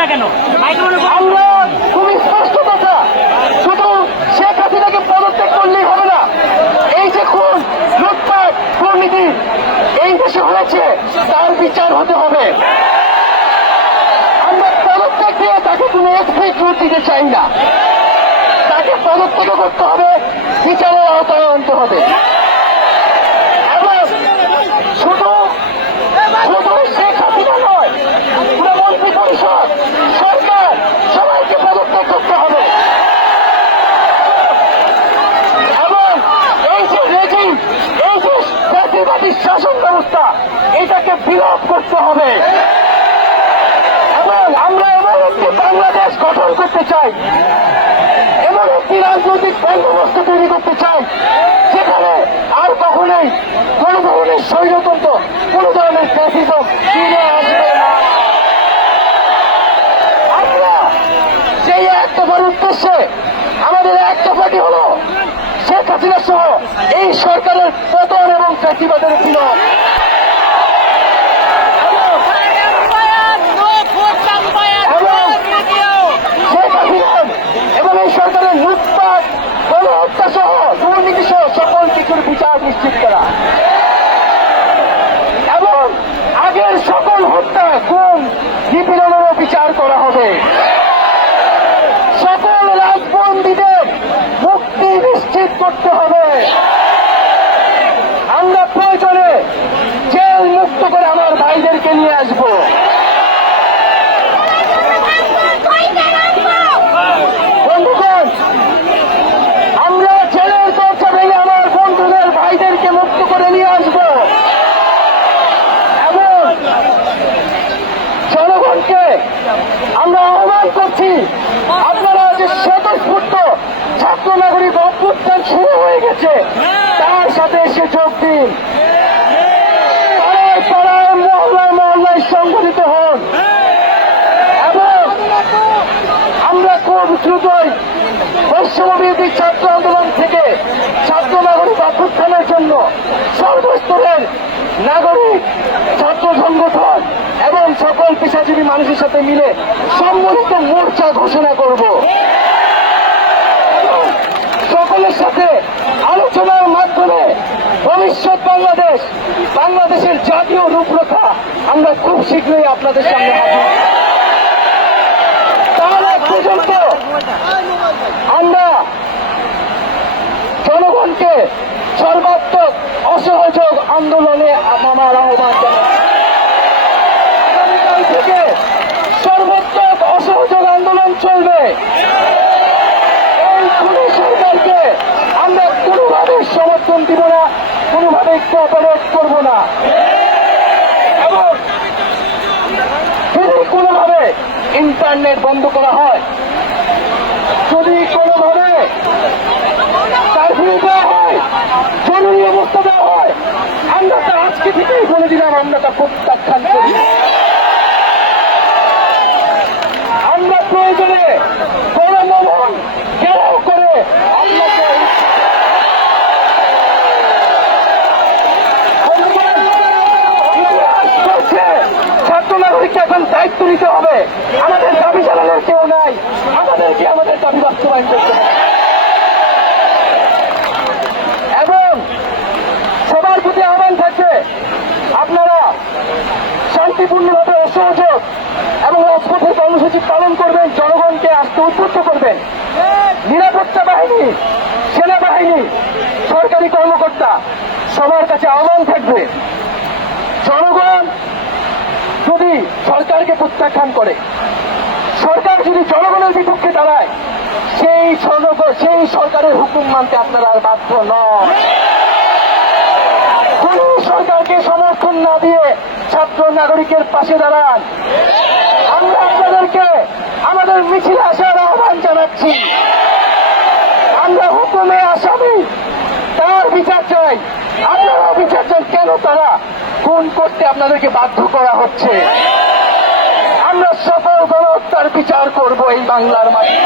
না কেন? মাইক্রোফোন স্পষ্ট কথা। শুধু শেখ হাসিনাকে পদত্যাগ করলেই হবে না। এই যে খুন, লুটপাট, দুর্নীতি, এই দেশে হয়েছে, তার বিচার হতে হবে। আমরা পদত্যাগ দিয়ে তাকে কোনো দিতে চাই না। তাকে পদত্যাগ করতে হবে, বিচারের আওতায় আনতে হবে এবং শুধু শুধু শেখ হাসিনা নয় পুরো মন্ত্রী পরিষদ সরকার সবাইকে পদত্যাগ করতে হবে এবং এই যে রেজিম এই যে জাতিবাদী শাসন ব্যবস্থা এটাকে বিলোপ করতে হবে। এবং আমরা এমন একটি বাংলাদেশ গঠন করতে চাই। এমন একটি রাজনৈতিক বন্দোবস্ত তৈরি করতে চাই, যেখানে আর কখনোই কোন ধরনের স্বৈরতন্ত্র, কোন ধরনের ফ্যাসিজম ফিরে আসবে আমরা সেই এক দফার উদ্দেশ্যে আমাদের এক দফাটি হল শেখ হাসিনা সহ এই সরকারের পতন এবং ফ্যাসিবাদের বিলোপ শেখ হাসিনা এবং এই সরকারের লুটপাট গণহত্যা সহ দুর্নীতি সহ সকল কিছুর বিচার নিশ্চিত করা এবং আগের সকল হত্যা খুন নিপীড়নেরও বিচার করা হবে সকল রাজবন্দীদের মুক্তি নিশ্চিত করতে হবে। আমরা প্রয়োজনে জেল মুক্ত করে আমার ভাইদেরকে নিয়ে আসব। আমরা আহ্বান করছি, আপনারা স্বতঃস্ফূর্ত ছাত্র নাগরিক অভ্যুত্থান শুরু হয়ে গেছে। তার সাথে এসে যোগ দিন। পাড়ায় পাড়ায় মহল্লায় মহল্লায় সংগঠিত হন। এবং আমরা খুব দ্রুতই বৈষ্ণবী ছাত্র আন্দোলন থেকে অভ্যুত্থানের জন্য সর্বস্তরের নাগরিক, ছাত্র সংগঠন এবং সকল পেশাজীবী মানুষের সাথে মিলে সম্মিলিত মোর্চা ঘোষণা করব সকলের সাথে আলোচনার মাধ্যমে ভবিষ্যৎ বাংলাদেশ, বাংলাদেশের জাতীয় রূপরেখা আমরা খুব শীঘ্রই আপনাদের সামনে হাজির। তার পর্যন্ত আমরা জনগণকে সর্বাত্মক অসহযোগ আন্দোলনে নামার আহ্বান আগামীকাল থেকে সর্বাত্মক অসহযোগ আন্দোলন চলবে। এই খুনি সরকারকে আমরা কোনোভাবে সমর্থন দিব না, কোনোভাবে কোঅপারেট করব না। এবং যদি কোনোভাবে ইন্টারনেট বন্ধ করা হয়, যদি দিলাম আমরা তা প্রত্যাখ্যান করি। আমরা প্রয়োজনে গণভবন ঘেরাও করে এখন দায়িত্ব নিতে হবে। আমাদের দাবি জানানোর কেউ নাই। আমাদেরকে আমাদের দাবি বাস্তবায়ন করতে হবে এবং সবার প্রতি আহ্বান থাকবে আপনারা শান্তিপূর্ণভাবে অসহযোগ এবং রাজপথের কর্মসূচি পালন করবেন, জনগণকে আসতে উদ্বুদ্ধ করবেন। নিরাপত্তা বাহিনী, সেনাবাহিনী, সরকারি কর্মকর্তা, সবার কাছে আহ্বান থাকবে, জনগণ যদি সরকারকে প্রত্যাখ্যান করে, সরকার যদি জনগণের বিপক্ষে দাঁড়ায়, সেই সেই সরকারের হুকুম মানতে আপনারা আর বাধ্য নয় কোন সরকারকে সমর্থন না দিয়ে ছাত্র নাগরিকের পাশে দাঁড়ান আপনাদেরকে আমাদের মিছিলে আসার আহ্বান জানাচ্ছি। আমরা হুকুমে আসামি, তার বিচার চাই। আপনারা বিচার চান কেন তারা? খুন করতে আপনাদেরকে বাধ্য করা হচ্ছে? আমরা সকল গণহত্যার বিচার করব এই বাংলার মাটি